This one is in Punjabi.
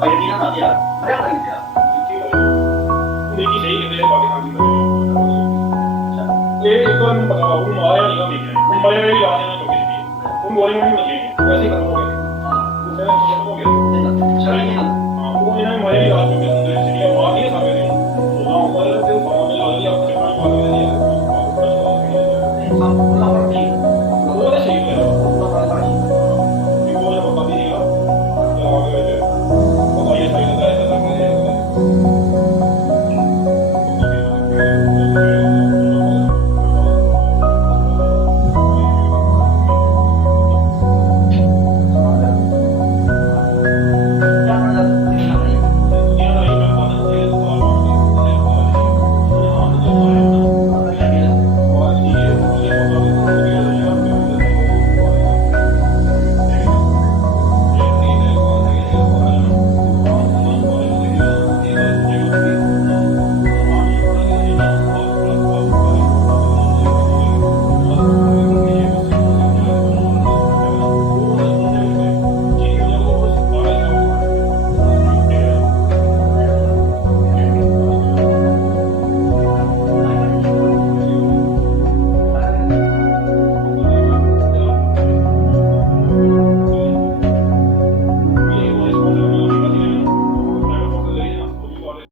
ਪਾਇਦੀ ਨਾ ਨਾ ਯਾਰ ਮਰਿਆ ਤਾਂ ਨਹੀਂ ਪਿਆ ਦੇਖੀ ਸਹੀ ਕਹਿੰਦੇ ਆ ਪਾਕਿਸਤਾਨ ਦੀ ਇਹ ਇੱਕ ਵਾਰ ਮੈਨੂੰ ਪਤਾ ਉਹ ਮਾਰਿਆ ਨਹੀਂ ਗਾ ਵੇਖਿਆ ਉਹ ਮਾਰਿਆ ਵੀ ਲਾ ਦੇਣਾ ਚੁੱਕੀ ਸੀ ਉਹ ਗੋਲੀ ਨੂੰ